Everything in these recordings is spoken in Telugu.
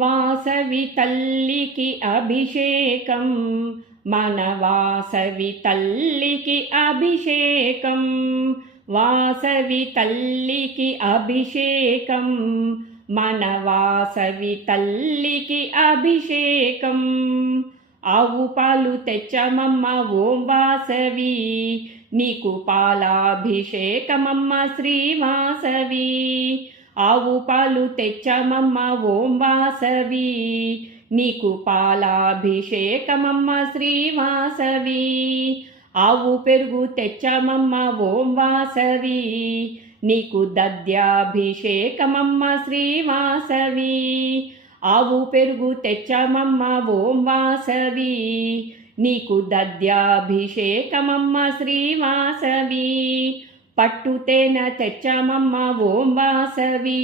వాసవి తల్లికి అభిషేకం, మన వాసవి తల్లికి అభిషేకం, వాసవి తల్లికి అభిషేకం, మన వాసవి తల్లికి అభిషేకం. ఆవు పాలు తెచ్చమమ్మ ఓం వాసవి, నీకు పాలాభిషేకమమ్మ శ్రీ వాసవి. ఆవు పాలు తెచ్చమమ్మ ఓం వాసవి, నీకు పాలాభిషేకమమ్మ శ్రీ వాసవి. ఆవు పెరుగు తెచ్చమమ్మ ఓం వాసవి, నీకు దద్యాభిషేకమమ్మ శ్రీ వాసవి. ఆవు పెరుగు తెచ్చమమ్మ ఓం వాసవి, నీకు దద్యాభిషేకమమ్మ శ్రీ వాసవి. పట్టు తేనె తెచ్చమమ్మ ఓం వాసవి,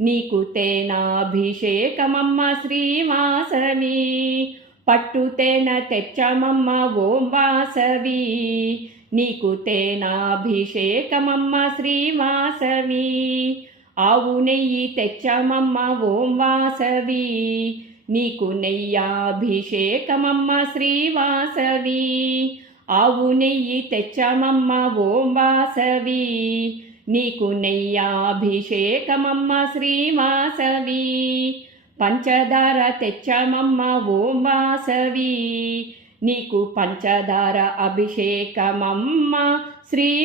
నీకు తేనాభిషేకమమ్మ శ్రీ వాసవి. పట్టు తేనె తెచ్చమమ్మ ఓం వాసవి, నీకు తేనాభిషేకమమ్మ శ్రీ వాసవి. ఆవు నెయ్యి తెచ్చమమ్మ ఓం వాసవి, నీకు నెయ్యాభిషేకమమ్మ శ్రీ వాసవి. ఆవు నెయ్యి తెచ్చమమ్మ ఓం వాసవి, నీకు నెయ్యాభిషేకమమ్మ శ్రీ వాసవి. పంచదార తెచ్చమమ్మ ఓం వాసవి, నీకు పంచదార అభిషేకమమ్మ శ్రీ